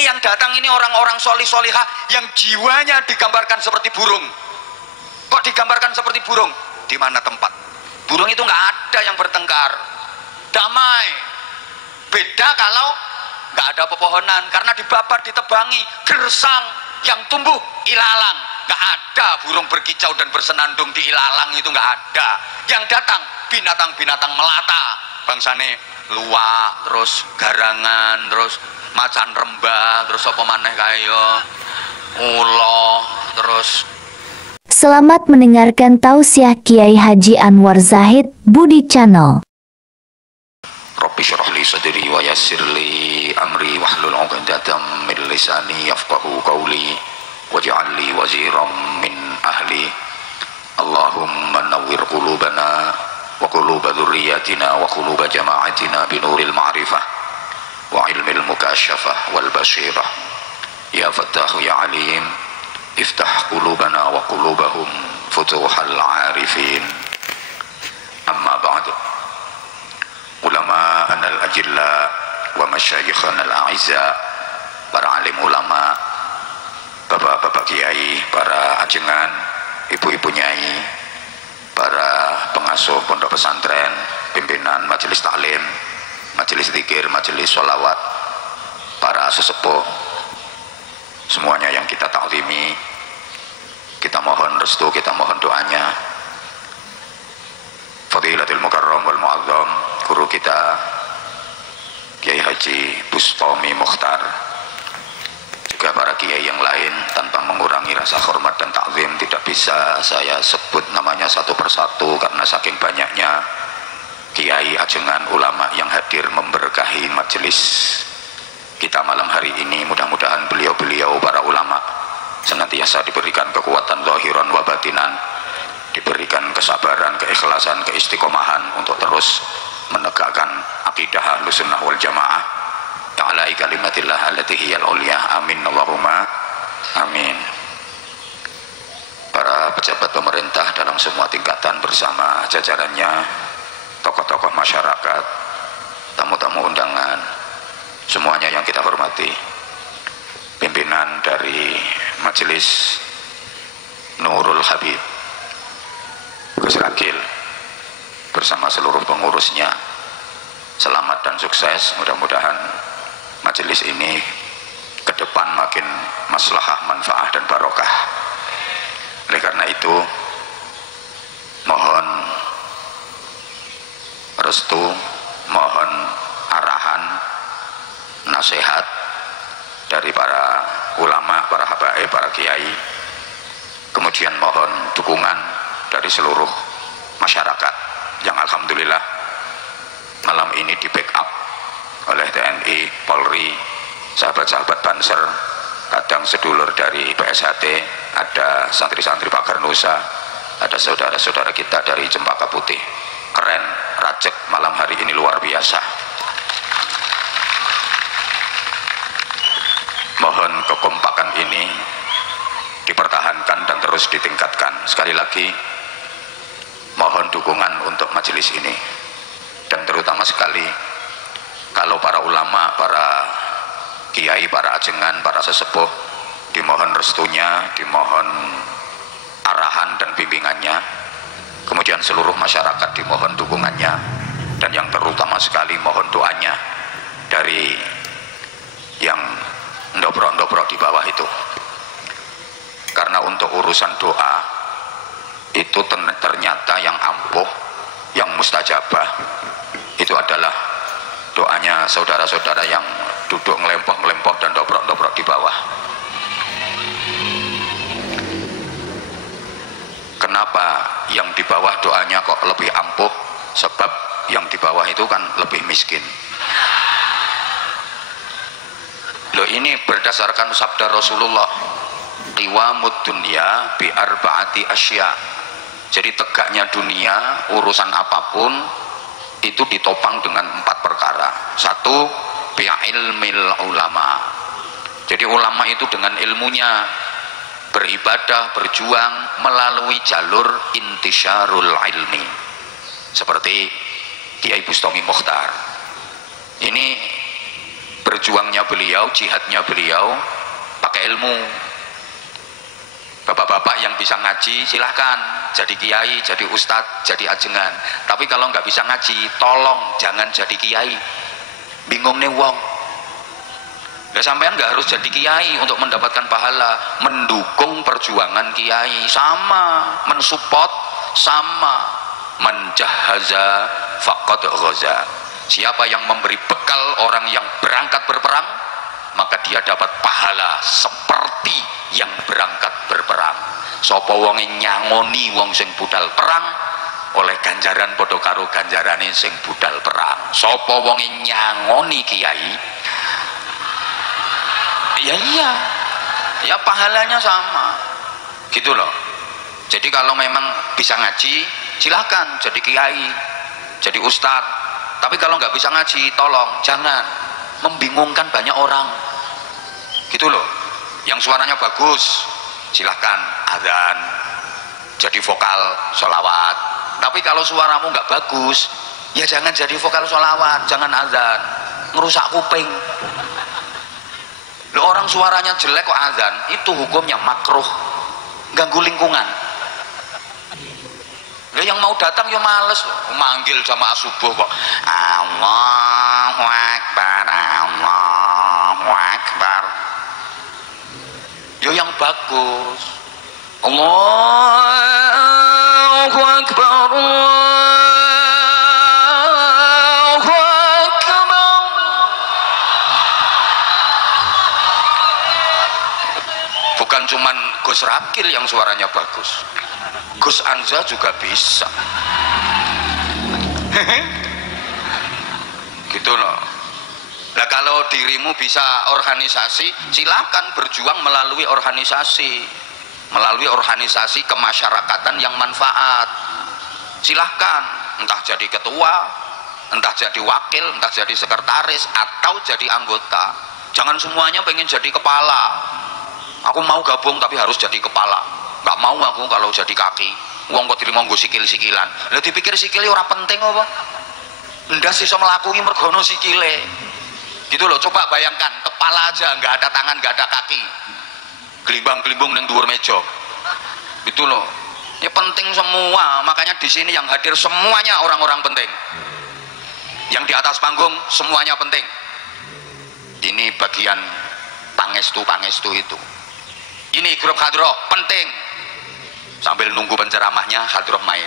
Ini yang datang ini orang-orang solihah yang jiwanya digambarkan seperti burung. Kok digambarkan seperti burung? Di mana tempat? Burung itu nggak ada yang bertengkar, damai. Beda kalau nggak ada pepohonan, karena dibabat, ditebangi, gersang yang tumbuh ilalang. Nggak ada burung berkicau dan bersenandung di ilalang, itu nggak ada. Yang datang binatang-binatang melata, bangsane luwak, terus garangan, terus macan rembah, terus apa maneh kaya ula, terus. Selamat mendengarkan tausiah Kiai Haji Anwar Zahid Budi Channel. Rabbi syrah li sadri wa yassir li amri wahlul 'uqdatam min lisani yafqahu qawli waj'al li waziran min ahli. Allahumma nawwir qulubana wa quluba dzurriyyatina wa quluba jama'atina binuril ma'rifah wa ilmil mukasyafah wal basyirah. Ya Fattah ya Alim, iftah qulubana wa qulubahum futuhal 'arifin. Amma ba'du. Ulama anal ajilla wa masyayikhana al-a'izza, para alim ulama, bapak-bapak kiai, para ajengan, ibu-ibu nyai, para pengasuh pondok pesantren, pimpinan majelis taklim, majelis zikir, majelis sholawat, para sesepuh, semuanya yang kita ta'zimi, kita mohon restu, kita mohon doanya. Fadilatul Mukarram wal Mu'azzam, guru kita Kiai Haji Bustami Mukhtar, juga para kiai yang lain, tanpa mengurangi rasa hormat dan takzim, tidak bisa saya sebut namanya satu persatu karena saking banyaknya kiai, ajengan, ulama yang hadir memberkahi majelis kita malam hari ini. Mudah-mudahan beliau-beliau para ulama senantiasa diberikan kekuatan zahiran wa batinan, diberikan kesabaran, keikhlasan, keistiqomahan untuk terus menegakkan akidah Ahlussunnah wal Jamaah ta'ala kalimatillah allati hiyal ulya. Amin Allahumma amin. Para pejabat pemerintah dalam semua tingkatan bersama jajarannya, tokoh-tokoh masyarakat, tamu-tamu undangan, semuanya yang kita hormati, pimpinan dari Majelis Nurul Habib Gus Rakil bersama seluruh pengurusnya, selamat dan sukses. Mudah-mudahan majelis ini ke depan makin maslahah, manfaah dan barokah. Oleh karena itu, mohon restu, mohon arahan, nasihat dari para ulama, para habaib, para kiai, kemudian mohon dukungan dari seluruh masyarakat yang alhamdulillah malam ini di backup oleh TNI, Polri, sahabat-sahabat Banser, kadang sedulur dari PSHT, ada santri-santri Pagar Nusa, ada saudara-saudara kita dari Cempaka Putih. Keren, rajek malam hari ini, luar biasa. Mohon kekompakan ini dipertahankan dan terus ditingkatkan. Sekali lagi, mohon dukungan untuk majelis ini, dan terutama sekali kalau para ulama, para kiai, para ajengan, para sesepuh, dimohon restunya, dimohon arahan dan bimbingannya, kemudian seluruh masyarakat dimohon dukungannya, dan yang terutama sekali mohon doanya dari yang ndobrok-ndobrok di bawah itu, karena untuk urusan doa itu ternyata yang ampuh, yang mustajabah itu adalah doanya saudara-saudara yang duduk ngelempok-ngelempok dan dobrok-dobrok di bawah. Kenapa yang di bawah doanya kok lebih ampuh? Sebab yang di bawah itu kan lebih miskin. Loh, ini berdasarkan sabda Rasulullah, qiwamud dunya bi arba'ati asya. Jadi tegaknya dunia, urusan apapun itu ditopang dengan 4 perkara. 1, bi'ilmil ulama. Jadi ulama itu dengan ilmunya beribadah, berjuang melalui jalur intisyarul ilmi, seperti Kiai Bustami Mukhtar. Ini berjuangnya beliau, jihadnya beliau pakai ilmu. Bapak-bapak yang bisa ngaji silahkan jadi kiai, jadi ustadz, jadi ajengan. Tapi kalau nggak bisa ngaji, tolong jangan jadi kiai. Bingung nih wong. Ya sampean nggak harus jadi kiai untuk mendapatkan pahala. Mendukung perjuangan kiai sama, mensupport sama. Menjahaza faqad ghaza. Siapa yang memberi bekal orang yang berangkat berperang, maka dia dapat pahala seperti yang berangkat berperang. Sapa wonge nyangoni wong sing budal perang, oleh ganjaran padha karo ganjarane sing budal perang. Sapa wonge nyangoni kiai, ya iya, ya pahalanya sama, gitu loh. Jadi kalau memang bisa ngaji, silahkan jadi kiai, jadi ustadz. Tapi kalau nggak bisa ngaji, tolong jangan membingungkan banyak orang, gitu loh. Yang suaranya bagus, silahkan adzan, jadi vokal sholawat. Tapi kalau suaramu nggak bagus, ya jangan jadi vokal sholawat, jangan adzan, ngerusak kuping. Loh, orang suaranya jelek kok adzan, itu hukumnya makruh, ganggu lingkungan. Loh, yang mau datang ya males, manggil jamaah subuh kok Allahu Akbar, Allahu Akbar. Ya yang bagus, Allahu Akbar, Allahu Akbar. Bukan cuman Gus Rakil yang suaranya bagus, Gus Anza juga bisa. Gitu loh. Nah kalau dirimu bisa organisasi, silakan berjuang melalui organisasi, melalui organisasi kemasyarakatan yang manfaat. Silahkan, entah jadi ketua, entah jadi wakil, entah jadi sekretaris, atau jadi anggota. Jangan semuanya pengen jadi kepala. Aku mau gabung tapi harus jadi kepala. Gak mau aku kalau jadi kaki. Wong kok diri monggo sikil-sikilan. Lah dipikir sikile ora penting apa? Ndas iso mlakuki mergono sikile. Gitu loh, coba bayangkan kepala aja nggak ada tangan, nggak ada kaki, gelimbang-gelimbung yang dhuwur meja. Gitu loh. Ini penting semua, makanya di sini yang hadir semuanya orang-orang penting. Yang di atas panggung semuanya penting. Ini bagian pangestu itu. Ini grup hadroh penting. Sambil nunggu penceramahnya, hadroh main.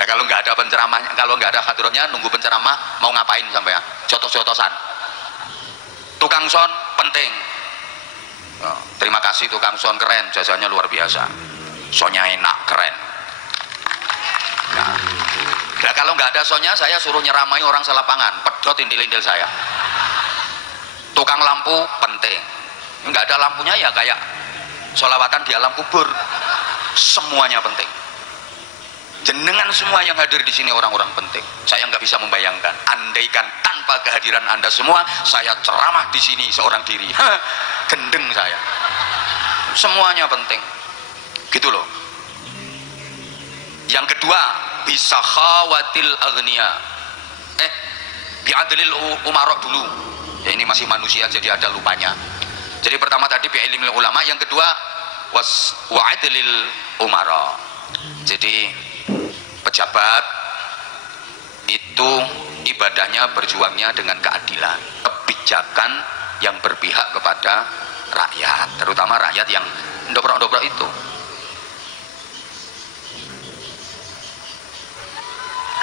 Nah kalau nggak ada penceramahnya, kalau nggak ada hadrohnya, nunggu penceramah mau ngapain sampai ya? Cotos-cotosan. Tukang son penting. Oh, terima kasih tukang son, keren, jasanya luar biasa. Sonnya enak, keren. Nah kalau nggak ada sonnya, saya suruh nyeramai orang selapangan, pedot intil-intil saya. Tukang lampu penting. Nggak ada lampunya ya kayak sholawatan di alam kubur. Semuanya penting. Jenengan semua yang hadir di sini orang-orang penting. Saya nggak bisa membayangkan. Andaikan tanpa kehadiran Anda semua, saya ceramah di sini seorang diri. Gendeng saya. Semuanya penting. Gitu loh. Yang kedua, bisa khawatil agniya. Bi'adlil umarok dulu. Ya ini masih manusia jadi ada lupanya. Jadi pertama tadi bi'ilmil ulama, yang kedua wa'adlil umara. Jadi pejabat itu ibadahnya berjuangnya dengan keadilan, kebijakan yang berpihak kepada rakyat, terutama rakyat yang dobro-dobro itu.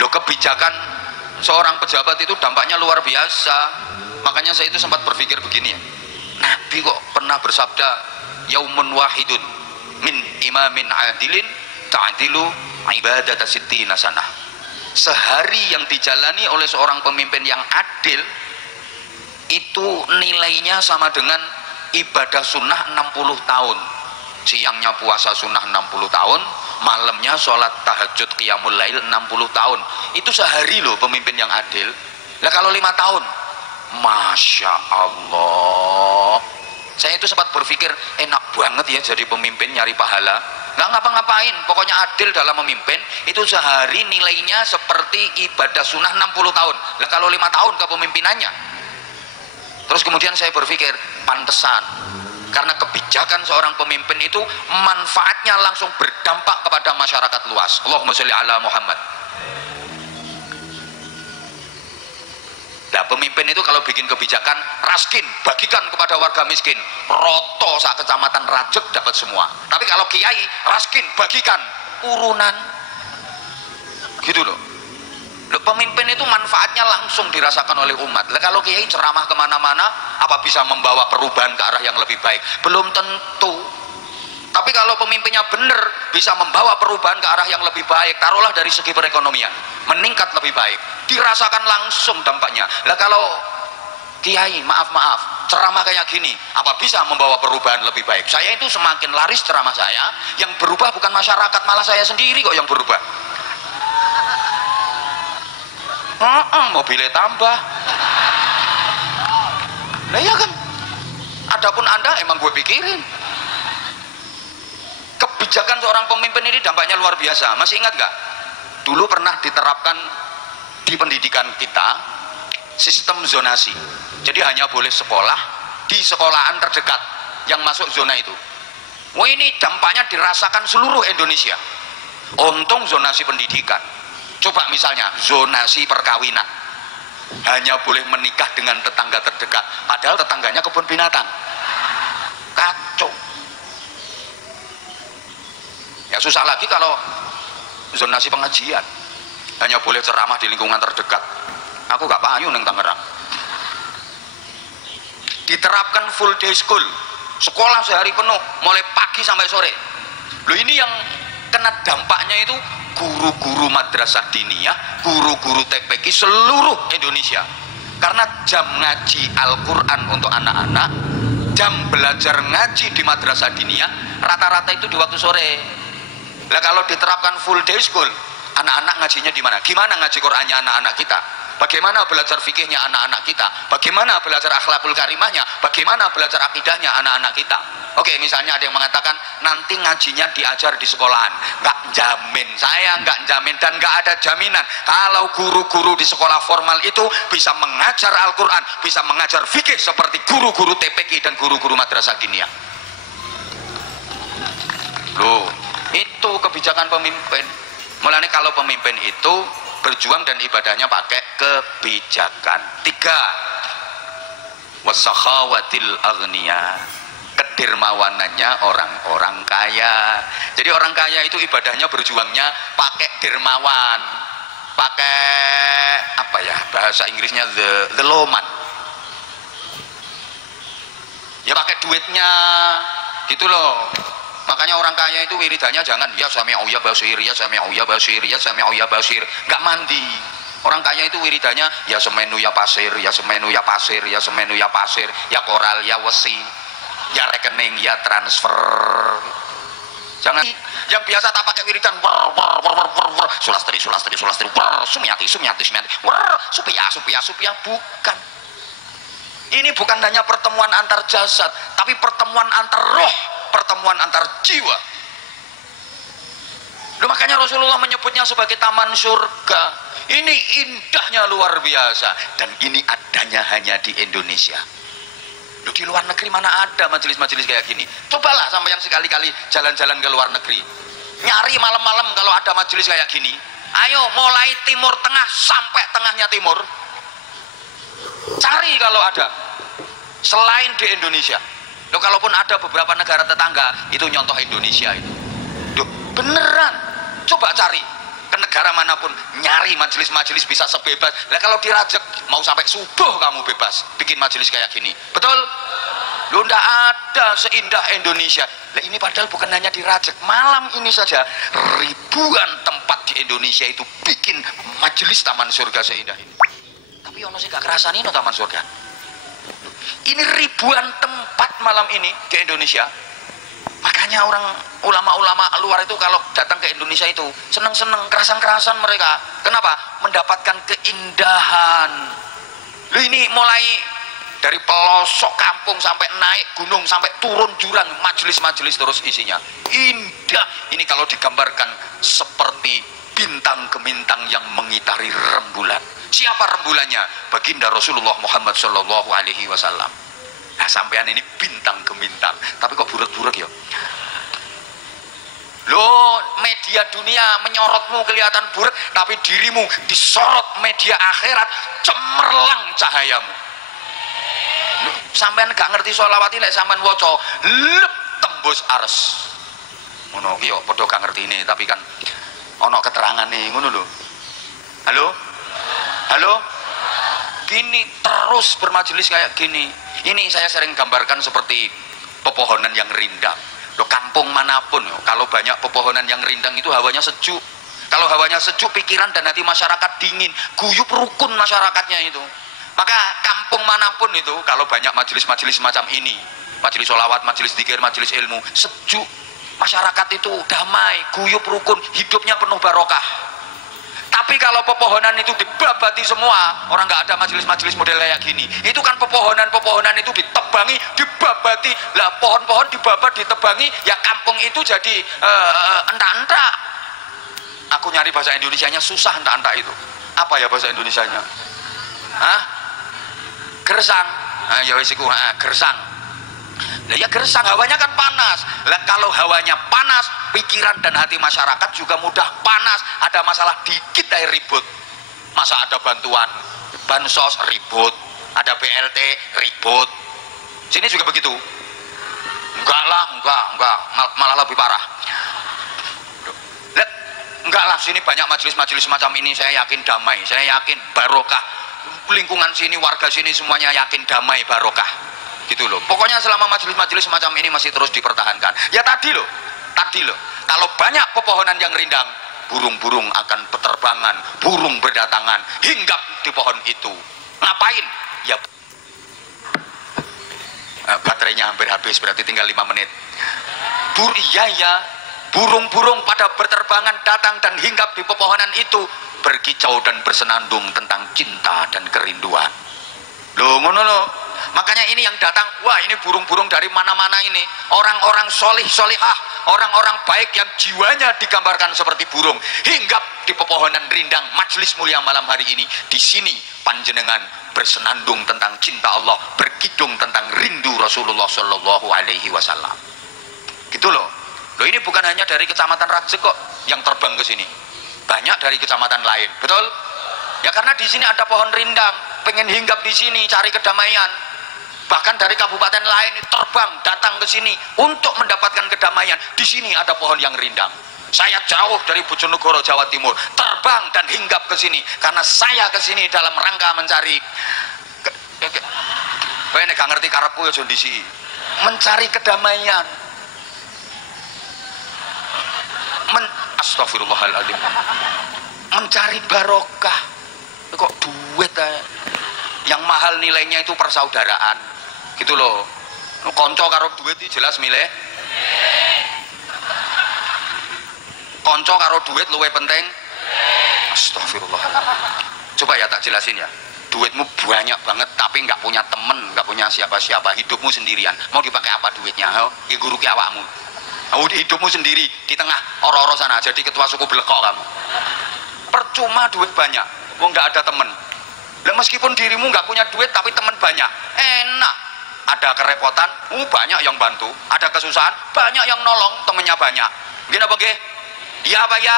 Loh, kebijakan seorang pejabat itu dampaknya luar biasa. Makanya saya itu sempat berpikir begini ya, Nabi kok pernah bersabda yaumun wahidun min imamin adilin ta'dilu ibadata sittina sanah. Sehari yang dijalani oleh seorang pemimpin yang adil itu nilainya sama dengan ibadah sunnah 60 tahun. Siangnya puasa sunnah 60 tahun, malamnya sholat tahajud qiyamul lail 60 tahun. Itu sehari loh pemimpin yang adil. Nah kalau 5 tahun, Masya Allah. Saya itu sempat berpikir enak banget ya jadi pemimpin, nyari pahala, nggak ngapa-ngapain, pokoknya adil dalam memimpin. Itu sehari nilainya seperti ibadah sunnah 60 tahun. Nah kalau 5 tahun kepemimpinannya, Terus kemudian saya berpikir, pantesan, karena kebijakan seorang pemimpin itu manfaatnya langsung berdampak kepada masyarakat luas. Allahumma sholli ala Muhammad. Nah, pemimpin itu kalau bikin kebijakan, raskin, bagikan kepada warga miskin, roto sak kecamatan Rajek dapat semua. Tapi kalau kiai, raskin, bagikan, urunan, gitu loh. Loh, pemimpin itu manfaatnya langsung dirasakan oleh umat. Lah, kalau kiai ceramah kemana-mana, apa bisa membawa perubahan ke arah yang lebih baik? Belum tentu. Tapi kalau pemimpinnya benar, bisa membawa perubahan ke arah yang lebih baik. Taruhlah dari segi perekonomian, meningkat lebih baik, dirasakan langsung dampaknya. Lah, kalau kiai, maaf, ceramah kayak gini, apa bisa membawa perubahan lebih baik? Saya itu semakin laris ceramah saya, yang berubah bukan masyarakat, malah saya sendiri kok yang berubah. Mobilnya tambah. Nah ya kan, adapun Anda emang gue pikirin. Kebijakan seorang pemimpin ini dampaknya luar biasa. Masih ingat gak? Dulu pernah diterapkan di pendidikan kita sistem zonasi. Jadi hanya boleh sekolah di sekolahan terdekat yang masuk zona itu. Wah, ini dampaknya dirasakan seluruh Indonesia. Untung zonasi pendidikan. Coba misalnya zonasi perkawinan, hanya boleh menikah dengan tetangga terdekat, padahal tetangganya kebun binatang. Kacau. Ya susah lagi kalau zonasi pengajian, hanya boleh ceramah di lingkungan terdekat. Aku gak payu neng Tangerang. Diterapkan full day school, sekolah sehari penuh, mulai pagi sampai sore. Loh, ini yang kena dampaknya itu guru-guru madrasah diniyah, guru-guru TPQ seluruh Indonesia. Karena jam ngaji Al-Quran untuk anak-anak, jam belajar ngaji di madrasah diniyah rata-rata itu di waktu sore. Lah, kalau diterapkan full day school, anak-anak ngajinya di mana? Gimana ngaji Qurannya anak-anak kita? Bagaimana belajar fikihnya anak-anak kita? Bagaimana belajar akhlakul karimahnya? Bagaimana belajar akidahnya anak-anak kita? Oke, misalnya ada yang mengatakan nanti ngajinya diajar di sekolahan. Nggak jamin, saya nggak jamin, dan nggak ada jaminan kalau guru-guru di sekolah formal itu bisa mengajar Al-Quran, bisa mengajar fikih seperti guru-guru TPQ dan guru-guru madrasah diniyah. Loh, itu kebijakan pemimpin. Mulanya kalau pemimpin itu berjuang dan ibadahnya pakai kebijakan. 3, wasakhawatil aghniya, kedermawanannya orang-orang kaya. Jadi orang kaya itu ibadahnya berjuangnya pakai dermawan, pakai apa ya bahasa Inggrisnya, the lowman. Ya pakai duitnya gitu loh. Makanya orang kaya itu wiridannya jangan ya sami'u ya basir, ya sami'u ya basir, ya sami'u ya basir, nggak mandi. Orang kaya itu wiridannya ya semenu ya pasir, ya semenu ya pasir, ya semenu ya pasir, ya koral ya wesi, ya rekening ya transfer. Jangan yang biasa tak pakai wiridan sulastri sumiati supia bukan. Ini bukan hanya pertemuan antar jasad, tapi pertemuan antar roh, pertemuan antar jiwa. Loh, makanya Rasulullah menyebutnya sebagai taman surga. Ini indahnya luar biasa, dan ini adanya hanya di Indonesia. Loh, di luar negeri mana ada majelis-majelis kayak gini? Cobalah sampai yang sekali-kali jalan-jalan ke luar negeri, nyari malam-malam kalau ada majelis kayak gini. Ayo mulai timur tengah sampai tengahnya timur, cari kalau ada selain di Indonesia. Loh, kalaupun ada beberapa negara tetangga itu nyontoh Indonesia itu. Loh, beneran. Coba cari ke negara manapun, nyari majelis-majelis bisa sebebas. Lah, kalau di Rajek mau sampai subuh kamu bebas bikin majelis kayak gini. Betul? Loh, ndak ada seindah Indonesia. Lah, ini padahal bukan hanya di Rajek. Malam ini saja ribuan tempat di Indonesia itu bikin majelis taman surga seindah ini. Tapi ono sing gak kerasan ini taman surga. Ini ribuan tempat malam ini di Indonesia. Makanya orang ulama-ulama luar itu kalau datang ke Indonesia itu seneng-seneng, kerasan-kerasan mereka. Kenapa? Mendapatkan keindahan. Loh, ini mulai dari pelosok kampung sampai naik gunung sampai turun jurang, majelis-majelis terus isinya. Indah. Ini kalau digambarkan seperti bintang gemintang yang mengitari rembulan. Siapa rembulannya? Baginda Rasulullah Muhammad Shallallahu Alaihi Wasallam. Nah, sampean ini bintang gemintang, tapi kok buruk-buruk ya? Loh, media dunia menyorotmu kelihatan buruk, tapi dirimu disorot media akhirat, cemerlang cahayamu. Loh, sampean gak ngerti sholawat lek sampean waca lep tembus ars. Ngono ki yo padha gak ngerti ini, tapi kan ana keterangane ngono lho. Halo? Halo? Gini terus bermajelis kayak gini. Ini saya sering gambarkan seperti pepohonan yang rindang. Loh, kampung manapun kalau banyak pepohonan yang rindang itu hawanya sejuk. Kalau hawanya sejuk, pikiran dan hati masyarakat dingin, guyup rukun masyarakatnya itu. Maka kampung manapun itu kalau banyak majelis-majelis semacam ini, majelis sholawat, majelis dzikir, majelis ilmu, sejuk, masyarakat itu damai, guyup rukun, hidupnya penuh barokah. Tapi kalau pepohonan itu dibabati semua, orang nggak ada majelis-majelis model kayak gini. Itu kan pepohonan ditebangi, dibabati. Lah pohon-pohon dibabat, ditebangi, ya kampung itu jadi entak-entak. Aku nyari bahasa Indonesianya susah, entak-entak itu. Apa ya bahasa Indonesianya? Hah? Gersang. Nah, ya wis iku, gersang. Lah ya gersang, hawanya kan panas. Lah kalau hawanya panas, pikiran dan hati masyarakat juga mudah panas. Ada masalah dikit aja ribut. Masa ada bantuan bansos ribut, ada BLT ribut. Sini juga begitu. Enggak lah, enggak, malah lebih parah. Enggak lah, sini banyak majelis-majelis semacam ini, saya yakin damai, saya yakin barokah. Lingkungan sini, warga sini semuanya yakin damai, barokah. Gitu loh. Pokoknya selama majelis-majelis semacam ini masih terus dipertahankan. Ya tadi loh. Kalau banyak pepohonan yang rindang, burung-burung akan berterbangan, burung berdatangan, hinggap di pohon itu. Ngapain? Ya baterainya hampir habis, berarti tinggal 5 menit. Iya, burung-burung pada berterbangan datang dan hinggap di pepohonan itu, berkicau dan bersenandung tentang cinta dan kerinduan. Loh, ngono loh. Makanya ini yang datang, wah ini burung-burung dari mana-mana ini, orang-orang solihah, orang-orang baik yang jiwanya digambarkan seperti burung, hinggap di pepohonan rindang majelis mulia malam hari ini. Di sini panjenengan bersenandung tentang cinta Allah, berkidung tentang rindu Rasulullah Shallallahu Alaihi Wasallam. Gitu loh. Loh, ini bukan hanya dari kecamatan Rajek kok yang terbang ke sini, banyak dari kecamatan lain, betul? Ya karena di sini ada pohon rindang, pengen hinggap di sini cari kedamaian. Bahkan dari kabupaten lain terbang datang ke sini untuk mendapatkan kedamaian. Di sini ada pohon yang rindang. Saya jauh dari Bojonegoro, Jawa Timur, terbang dan hinggap ke sini karena saya ke sini dalam rangka mencari nek gak ngerti karepku ya kondisi mencari kedamaian. Astagfirullahaladzim. Mencari barokah. Kok duit yang mahal nilainya itu persaudaraan. Gitu loh. Konco karo duit itu jelas milih. Konco karo duit luwih penting. Astagfirullah. Coba ya tak jelasin ya. Duitmu banyak banget tapi nggak punya temen, nggak punya siapa-siapa, hidupmu sendirian. Mau dipakai apa duitnya? Ya guru ki awakmu. Hidupmu sendiri di tengah oro-oro sana jadi ketua suku belekok kamu. Percuma duit banyak, wong nggak ada temen. Lah meskipun dirimu nggak punya duit tapi temen banyak, enak. Ada kerepotan, banyak yang bantu. Ada kesusahan, banyak yang nolong, temennya banyak. Gini apa ge? Iya apa ya?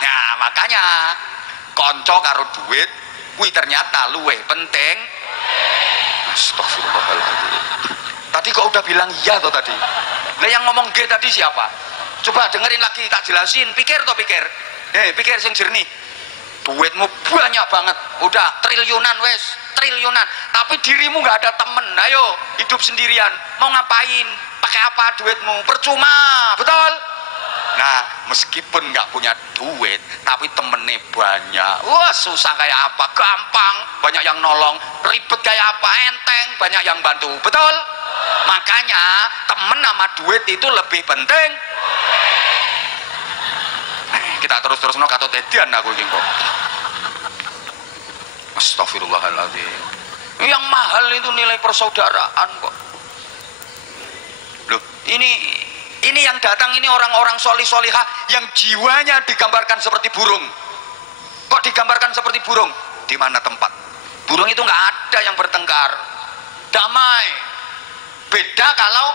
Nah makanya konco karo duit, kui ternyata luweh penting. Astagfirullahaladzim. Tadi kok udah bilang iya toh tadi? Lah yang ngomong ge tadi siapa? Coba dengerin lagi, tak jelasin. Pikir toh pikir. Pikir sing jernih. Duitmu banyak banget, udah triliunan wes, triliunan. Tapi dirimu nggak ada temen, ayo hidup sendirian. Mau ngapain? Pakai apa duitmu? Percuma, betul? Nah, meskipun nggak punya duit, tapi temennya banyak. Wah, susah kayak apa? Gampang, banyak yang nolong. Ribet kayak apa? Enteng, banyak yang bantu, betul? Makanya temen sama duit itu lebih penting. Kita terus no katut edian aku iki kok. Astagfirullahaladzim. Yang mahal itu nilai persaudaraan kok. Loh, ini yang datang ini orang-orang solihah yang jiwanya digambarkan seperti burung. Kok digambarkan seperti burung? di mana tempat. Burung itu nggak ada yang bertengkar, damai. Beda kalau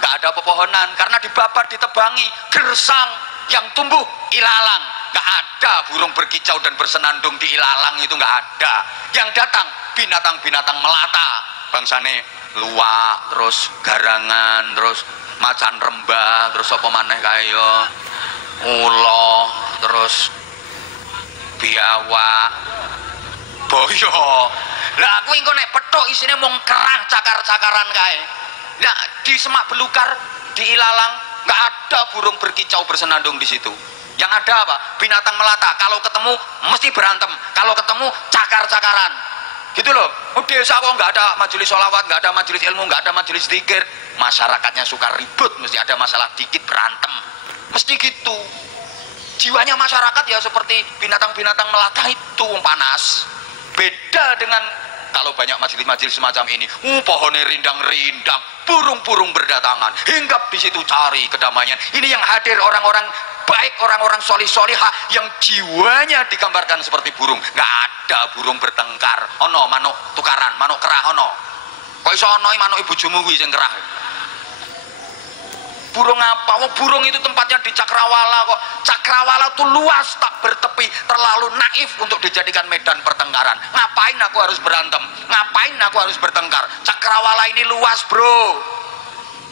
nggak ada pepohonan, karena dibabat, ditebangi, gersang yang tumbuh ilalang. Nggak ada burung berkicau dan bersenandung di ilalang, itu nggak ada. Yang datang binatang-binatang melata, bangsane luwak, terus garangan, terus macan rembah, terus apa maneh kaya ulo, terus biawak, boyo. Lah aku engko nek petuk isine mung kerah cakar-cakaran kae. Nah, di semak belukar, di ilalang nggak ada burung berkicau bersenandung di situ. Yang ada apa? Binatang melata. Kalau ketemu mesti berantem. Kalau ketemu cakar-cakaran. Gitu loh. Desa kok nggak ada majelis sholawat, nggak ada majelis ilmu, nggak ada majelis zikir. Masyarakatnya suka ribut, mesti ada masalah dikit berantem. Mesti gitu. Jiwanya masyarakat ya seperti binatang-binatang melata itu, panas. Beda dengan kalau banyak majelis-majelis semacam ini, pohonnya rindang-rindang, burung-burung berdatangan, hinggap di situ cari kedamaian. Ini yang hadir orang-orang baik, orang-orang solih-solihah yang jiwanya digambarkan seperti burung. Nggak ada burung bertengkar. Ono manuk tukaran, manuk kerah ono. Kok iso ono manuk ibu bojomu kuwi sing kerah? Burung apa? Oh, burung itu tempatnya di Cakrawala kok. Cakrawala tuh luas tak bertepi, terlalu naif untuk dijadikan medan pertengkaran. Ngapain aku harus berantem? Ngapain aku harus bertengkar? Cakrawala ini luas, bro.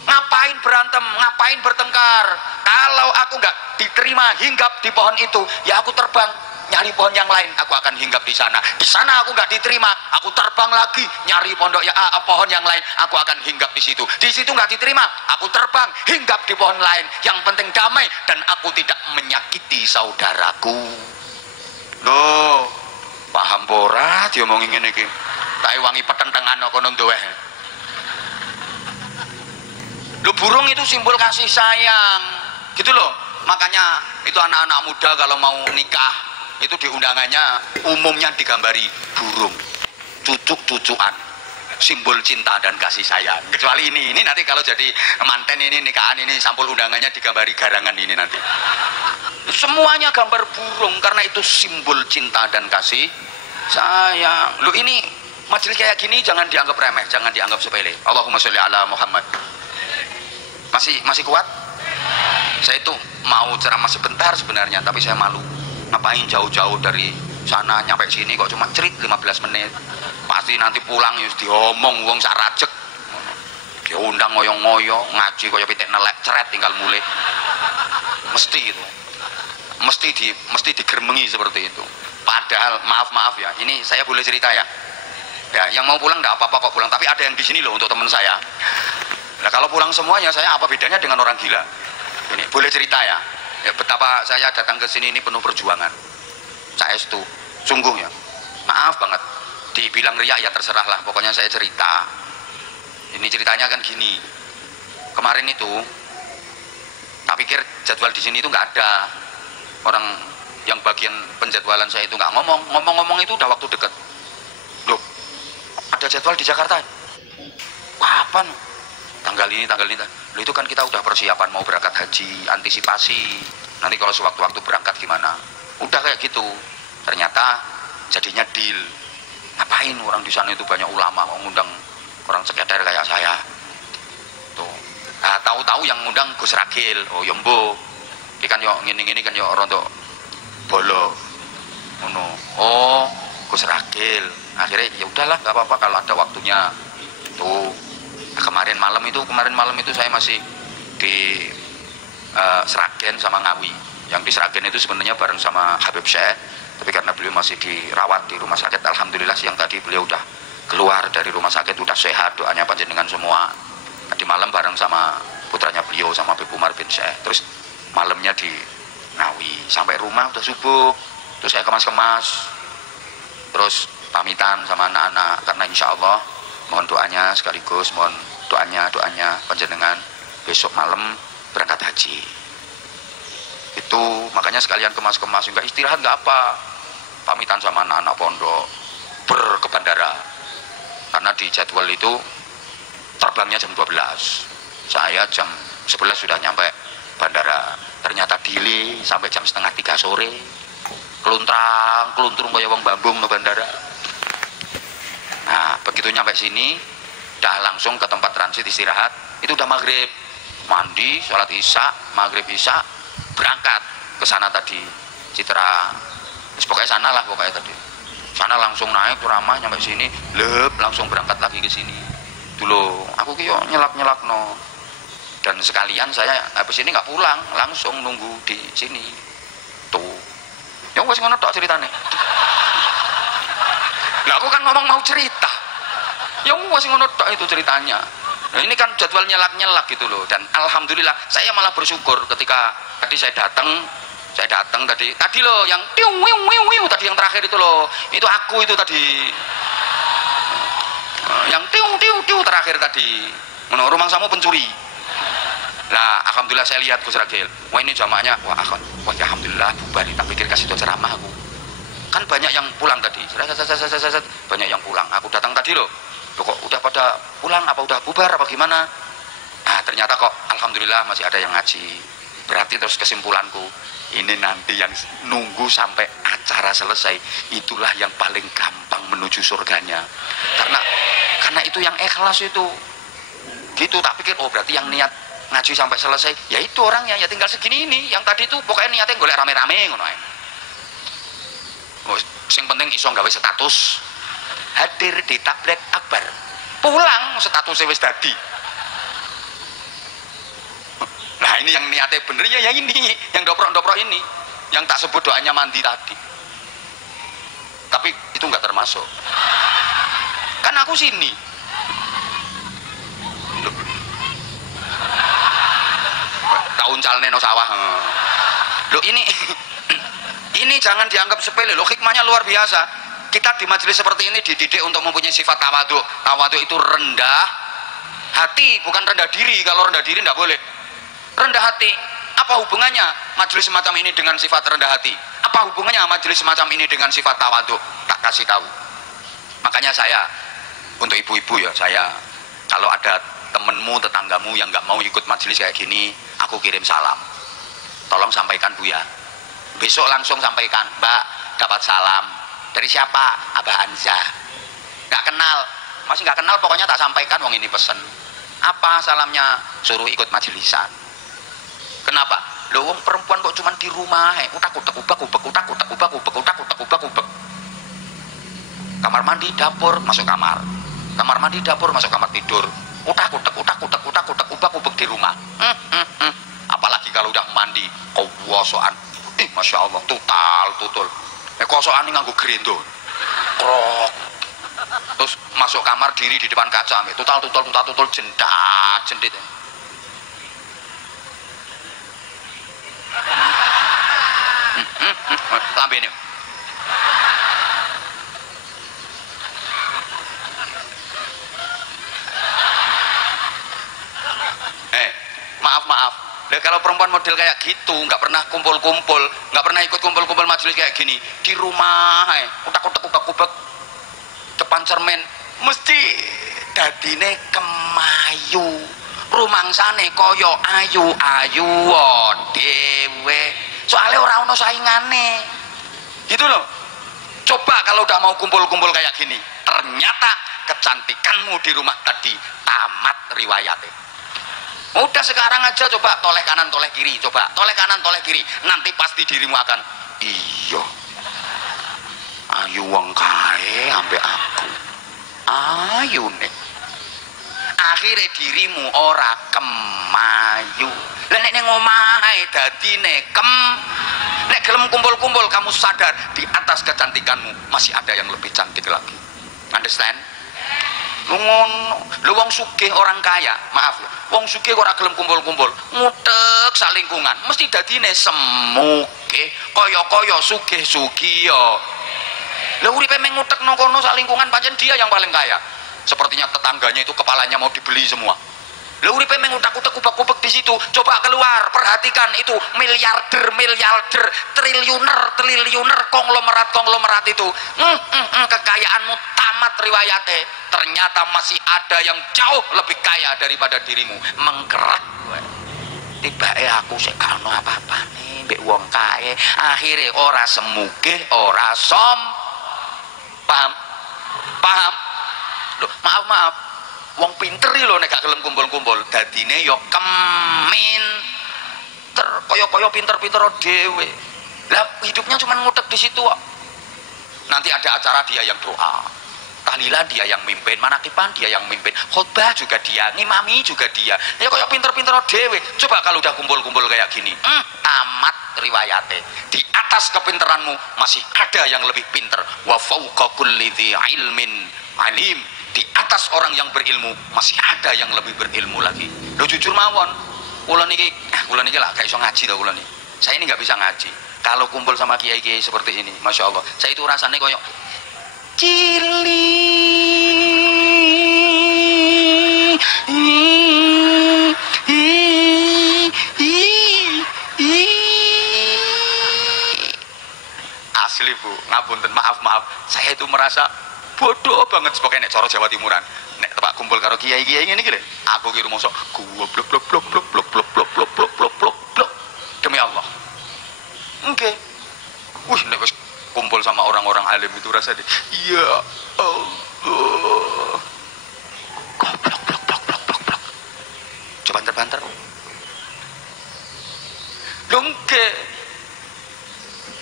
Ngapain berantem? Ngapain bertengkar? Kalau aku nggak diterima hinggap di pohon itu, ya aku terbang nyari pohon yang lain, aku akan hinggap di sana. Di sana aku nggak diterima, aku terbang lagi nyari pondok ya pohon yang lain, aku akan hinggap di situ. Di situ nggak diterima, aku terbang hinggap di pohon lain. Yang penting damai dan aku tidak menyakiti saudaraku. Loh, paham ora diomongin ngene iki? Tak wangi petentengan kono nduweh. Loh, burung itu simbol kasih sayang. Gitu loh. Makanya itu anak-anak muda kalau mau nikah itu di undangannya umumnya digambari burung, cucuk-cucukan, simbol cinta dan kasih sayang. Kecuali ini nanti kalau jadi manten ini nikahan ini sampul undangannya digambari garangan ini nanti. Semuanya gambar burung karena itu simbol cinta dan kasih sayang. Lu ini majelis kayak gini jangan dianggap remeh, jangan dianggap sepele. Allahumma sholli ala Muhammad. Masih kuat? Saya itu mau ceramah sebentar sebenarnya, tapi saya malu. Ngapain jauh-jauh dari sana nyampe sini kok cuma cerit 15 menit. Pasti nanti pulang ya diomong wong sak rajek. Diundang ngoyo-ngoyo, ngaji kaya pitik nelek ceret tinggal mulai. Mesti itu. Mesti digermengi seperti itu. Padahal maaf ya, ini saya boleh cerita ya. Ya, yang mau pulang enggak apa-apa kok pulang, tapi ada yang di sini loh untuk teman saya. Nah, kalau pulang semuanya saya apa bedanya dengan orang gila? Ini boleh cerita ya. Ya, betapa saya datang ke sini ini penuh perjuangan. Saya itu sungguh ya. Maaf banget. Dibilang riak ya terserah lah. Pokoknya saya cerita. Ini ceritanya kan gini. Kemarin itu, tak pikir jadwal di sini itu nggak ada. Orang yang bagian penjadwalan saya itu nggak ngomong itu udah waktu deket. Loh, ada jadwal di Jakarta. Kapan? Tanggal ini. Loh, itu kan kita udah persiapan mau berangkat haji, antisipasi. Nanti kalau sewaktu-waktu berangkat gimana? Udah kayak gitu. Ternyata jadinya deal. Ngapain orang di sana itu banyak ulama mau ngundang orang sekedar kayak saya. Tuh. Nah, tahu-tahu yang ngundang Gus Ragil. Oh, ya mbok. Ini kan yo ngene-ngene kan yo rontok bolo. Ngono. Oh, Gus Ragil. Akhirnya ya udahlah, nggak apa-apa kalau ada waktunya. Tuh. Nah, kemarin malam itu saya masih di Sragen sama Ngawi. Yang di Sragen itu sebenarnya bareng sama Habib Syekh, tapi karena beliau masih dirawat di rumah sakit, alhamdulillah siang tadi beliau udah keluar dari rumah sakit, udah sehat, doanya panjenengan semua. Nah, di malam bareng sama putranya beliau sama Habib Umar bin Syekh. Terus malamnya di Ngawi, sampai rumah udah subuh. Terus saya kemas-kemas, terus pamitan sama anak-anak karena insya Allah mohon doanya sekaligus mohon doanya panjenengan besok malam berangkat haji. Itu makanya sekalian kemas-kemas, enggak istirahat enggak apa, pamitan sama anak-anak pondok ke bandara karena di jadwal itu terbangnya jam 12, saya jam 11 sudah nyampe bandara. Ternyata delay sampai jam 2:30 sore. keluntrang keluntrung kaya wong Bambung no bandara. Nah begitu nyampe sini udah langsung ke tempat transit istirahat, itu udah maghrib, mandi sholat isya, maghrib isya, berangkat ke sana tadi Citra, pokoknya sana lah pokoknya tadi sana langsung naik tuh ramah nyampe sini langsung berangkat lagi ke sini dulu. Aku kyo nyelak no, dan sekalian saya habis ini nggak pulang, langsung nunggu di sini tuh. Yang wes ngono tok ceritane. Lah aku kan ngomong mau cerita. Yang wes ngono tok itu ceritanya. Nah, ini kan jadwal nyelak gitu loh, dan alhamdulillah saya malah bersyukur ketika tadi saya datang tadi loh yang tiu tadi yang terakhir itu loh, itu aku itu tadi yang tiu terakhir tadi menurut rumah samu pencuri. Lah alhamdulillah saya lihat Gus Ragil, wah ini jamaahnya, wah alhamdulillah bubar, tak pikir kasih itu ceramah aku kan banyak yang pulang tadi, banyak yang pulang. Aku datang tadi loh kok udah pada pulang apa udah bubar apa gimana. Nah ternyata kok alhamdulillah masih ada yang ngaji. Berarti terus kesimpulanku, ini nanti yang nunggu sampai acara selesai itulah yang paling gampang menuju surganya, karena itu yang ikhlas itu gitu. Tak pikir oh berarti yang niat ngaji sampai selesai ya itu orangnya, ya tinggal segini ini. Yang tadi itu pokoknya niatnya golek rame-rame ngono ae. Oh, sing penting iso gawe status hadir di tablet akbar, pulang statusnya wis dadi. Nah ini yang niatnya bener ya ini yang doprok ini yang tak sebut doanya mandi tadi, tapi itu nggak termasuk kan aku sini. Loh. Tahun calne no sawah lo ini jangan dianggap sepele loh, hikmahnya luar biasa. Kita di majelis seperti ini dididik untuk mempunyai sifat tawadhu. Tawadhu itu rendah hati, bukan rendah diri. Kalau rendah diri tidak boleh. Rendah hati, apa hubungannya majelis semacam ini dengan sifat rendah hati? Apa hubungannya majelis semacam ini dengan sifat tawadhu? Tak kasih tahu. Makanya saya, untuk ibu-ibu ya, saya kalau ada temenmu, tetanggamu yang nggak mau ikut majelis kayak gini, aku kirim salam. Tolong sampaikan Bu ya. Besok langsung sampaikan, Mbak dapat salam. Dari siapa? Abah Anza. Nggak kenal, masih nggak kenal, pokoknya tak sampaikan, wong ini pesen. Apa salamnya? Suruh ikut majelisan. Kenapa? Loh, wong perempuan kok cuman di rumah, utak-utak, ubak-ubak, utak-utak, ubak-ubak, utak-utak, ubak-ubak. Kamar mandi, dapur, masuk kamar. Kamar mandi, dapur, masuk kamar tidur. Utak-utak, utak-utak, utak-utak, ubak-ubak di rumah. Apalagi kalau udah mandi, kowosoan. Masya Allah, tutul. Kosokan ini nganggo gerindo, krok. Terus masuk kamar diri di depan kaca, tutul jendak jendit. Lambe ini. Maaf. Kalau perempuan model kayak gitu, nggak pernah kumpul-kumpul, nggak pernah ikut kumpul-kumpul majelis kayak gini, di rumah, utak-utak, ubak-ubak, depan cermin, mesti dadine kemayu, rumangsane koyo ayu dewe, soalnya orang ono saingane, gitu loh. Coba kalau udah mau kumpul-kumpul kayak gini, ternyata kecantikanmu di rumah tadi tamat riwayatnya. Udah sekarang aja coba toleh kanan toleh kiri, coba toleh kanan toleh kiri, nanti pasti dirimu akan iya ayu wong kae ambek aku ayu nih, akhirnya dirimu ora kemayu. Lah nek ning omahe dadine nek gelem kumpul-kumpul, kamu sadar di atas kecantikanmu masih ada yang lebih cantik lagi. Understand? Lu wong sugih orang kaya, maaf ya, wong sugih ora gelem kumpul-kumpul, ngutek sak lingkungan, mesti dadine semuge kaya-kaya sugih-sugih ya. Lah uripe meng ngutek nang kono sak lingkungan, pancen dia yang paling kaya. Sepertinya tetangganya itu kepalanya mau dibeli semua. Lah uripe meng utak-utak, kubek-kubek di situ. Coba keluar, perhatikan itu miliarder, triliuner, konglomerat itu. Kekayaanmu tamat riwayate. Ternyata masih ada yang jauh lebih kaya daripada dirimu. Menggerak. Tiba aku sik gak ono apa-apane. mbek wong kae, akhire ora semugih, ora som. Paham? Paham? Loh, maaf. Wong pinter lho nek gak gelem kumpul-kumpul, dadine ya kemin. Kaya pinter-pinter dhewe. Lah hidupnya cuma ngutek di situ kok. Nanti ada acara dia yang doa. Tahlilan dia yang mimpin, manakiban dia yang mimpin, khutbah juga dia, ngimami juga dia. Ya kaya pinter-pinter dhewe. Coba kalau udah kumpul-kumpul kayak gini, tamat riwayate. Di atas kepinteranmu masih ada yang lebih pinter. Wa fauqa kulli dzi ilmin alim. Di atas orang yang berilmu masih ada yang lebih berilmu lagi. Lo jujur mawon. Kula niki lah gak iso ngaji to kula niki. Saya ini nggak bisa ngaji. Kalau kumpul sama kiai-kiai seperti ini, masya Allah, saya itu rasanya koyok cili. Asli Bu, ngapunten, maaf, saya itu merasa bodoh banget sebagai nek coro Jawa Timuran. Nek tepak kumpul karo kiai-kiai ngene iki lho, aku ki rumangsa goblok blok. Demi Allah. Oke. Nek wis kumpul sama orang-orang alim itu rasanya ya Allah. Goblok. Coba banter. Oke.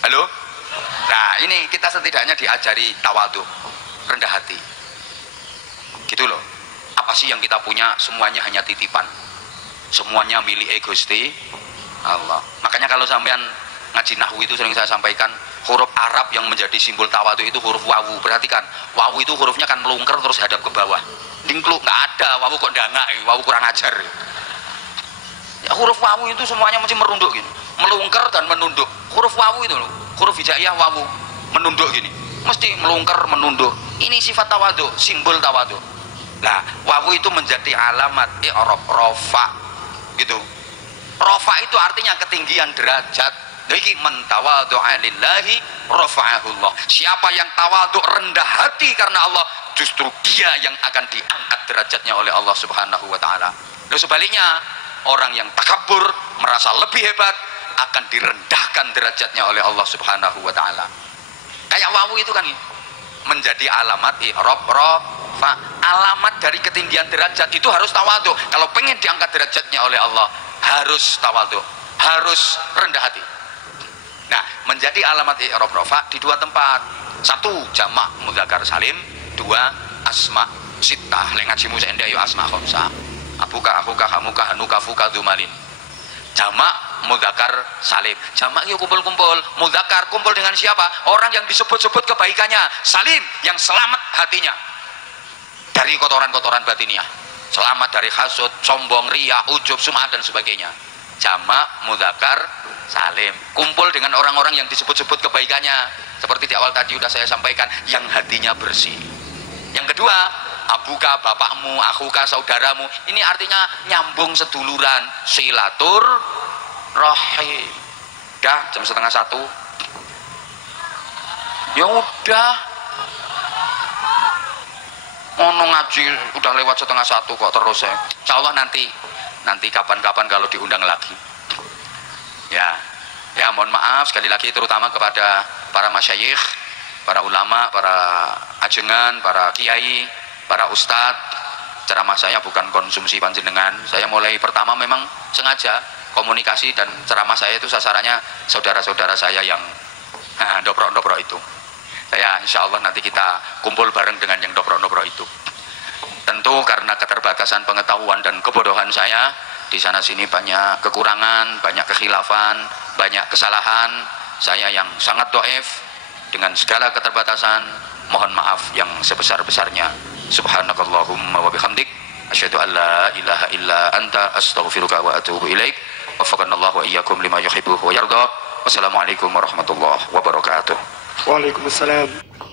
Halo? Nah, ini kita setidaknya diajari tawadhu, rendah hati. Gitu loh. Apa sih yang kita punya? Semuanya hanya titipan. Semuanya milik Gusti Allah. Makanya kalau sampean ngaji nahwu itu sering saya sampaikan, huruf Arab yang menjadi simbol tawadhu itu huruf wawu. Perhatikan, wawu itu hurufnya kan melungker terus hadap ke bawah. Dingkluk nggak ada, wawu kok ndangak, wawu kurang ajar. Ya, huruf wawu itu semuanya mesti merunduk gini, melungker dan menunduk. Huruf wawu itu loh, huruf hijaiyah wawu menunduk gini, mesti melungker menunduk. Ini sifat tawadhu, simbol tawadhu. Nah, wawu itu menjadi alamat i'rab rafa gitu. Rafa itu artinya ketinggian derajat. Iki mentawadhu'a lillahi rafa'ahullah. Siapa yang tawadhu rendah hati karena Allah, justru dia yang akan diangkat derajatnya oleh Allah Subhanahu wa taala. Dan sebaliknya, orang yang takabur merasa lebih hebat akan direndahkan derajatnya oleh Allah Subhanahu wa taala. Kayak wawu itu kan menjadi alamat i'rab rafa. Alamat dari ketinggian derajat itu harus tawadhu. Kalau pengen diangkat derajatnya oleh Allah, harus tawadhu, harus rendah hati. Nah, menjadi alamat i'rab rafa di dua tempat. Satu, jamak mudzakkar salim. Dua, asma sittah. Lek ngajimu sendek ayo asma khamsah. Abuka, hamuka, hanuka, fuka, dumalin. Jamak mudzakkar salim. Jamak itu kumpul-kumpul. Mudzakkar kumpul dengan siapa? Orang yang disebut-sebut kebaikannya. Salim, yang selamat hatinya dari kotoran-kotoran batiniah. Selamat dari hasud, sombong, riya, ujub, sum'ah dan sebagainya. Jamak mudzakkar salim, kumpul dengan orang-orang yang disebut-sebut kebaikannya, seperti di awal tadi sudah saya sampaikan, yang hatinya bersih. Yang kedua, abuka, bapakmu, akhuka, saudaramu, ini artinya nyambung seduluran, silatur rahim. Udah jam 12:30 ya udah, ngono ngaji udah lewat 12:30 kok terus ya. Insyaallah nanti kapan-kapan kalau diundang lagi. Ya mohon maaf sekali lagi terutama kepada para masyayikh, para ulama, para ajengan, para kiai, para ustadz. Ceramah saya bukan konsumsi panjenengan. Saya mulai pertama memang sengaja komunikasi dan ceramah saya itu sasarannya saudara-saudara saya yang dobro-dobro itu. Saya insya Allah nanti kita kumpul bareng dengan yang dobro-dobro itu. Tentu karena keterbatasan pengetahuan dan kebodohan saya, di sana sini banyak kekurangan, banyak kekhilafan, banyak kesalahan. Saya yang sangat dhaif dengan segala keterbatasan, mohon maaf yang sebesar-besarnya. Subhanakallahumma wa bihamdik, asyhadu an la ilaha illa anta, astaghfiruka wa atubu ilaik. Waffaqanallahu wa iyyakum lima yuhibbu wa yarda. Wassalamualaikum warahmatullahi wabarakatuh. Waalaikumsalam.